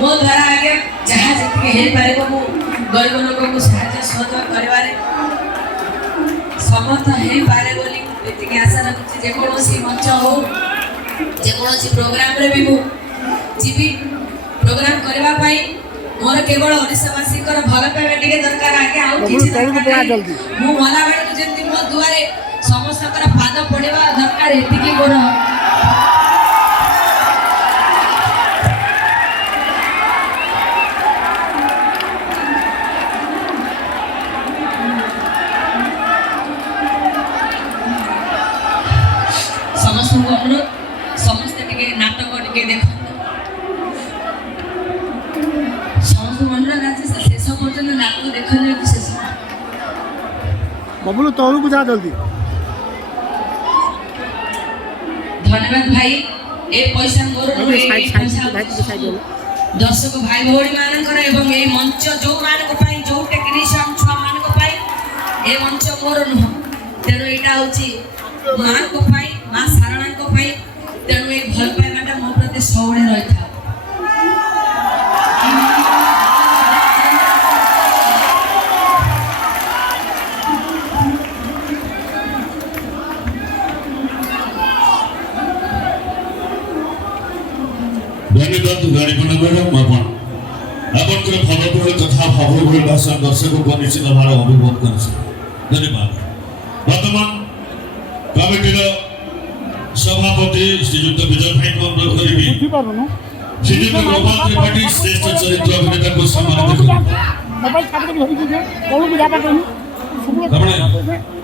मो द्वारा आगे जहाँ जी हो पार मु गरीब लोक को साहय सहयोग कर समर्थ हो पारे बोली ये आशा रखुची जेकोसी मंच हो जेकोसी प्रोग्राम रे भी जीवी प्रोग्राम करबा पाई मोर केवल ओडिशावासी भल पाइबा टिके दरकार आगे आउ किछि दरकार मु मला बेले तो जेंति मो दुआरे समस्त पाद पड़ेबा दरकार एतिकी गोर समस्त अनुरोध समस्त टिके नाटक टिके देख समस्त अनुरोध आज शेष पर्यटन नाटक देख शेष बबलू तौर को जा जल्दी धन्यवाद भाई ए पैसा मोर दर्शक भाई भौणी मानकर एवं ए मंच जो मान को पाई जो टेक्नीशियन छुआ मान को पाई ए मंच मोर नुह तेणु एटा होची मां को पाई मां सारणा को पाई तेणु ए भल पाइबाटा मो प्रति सबुळे रही था धन्यवाद गाड़ी मैडम आपन फलपूर्ण कथा भावपूर्ण भाषा दर्शक को निश्चित भाव अभिभूत कर धन्यवाद। वर्तमान कमिटी सभापति श्रीयुक्त विजय भाई को अनुरोध करी श्रीयुक्त गोपाल त्रिपाठी श्रेष्ठ चरित्र अभिनेता को सम्मानित करें।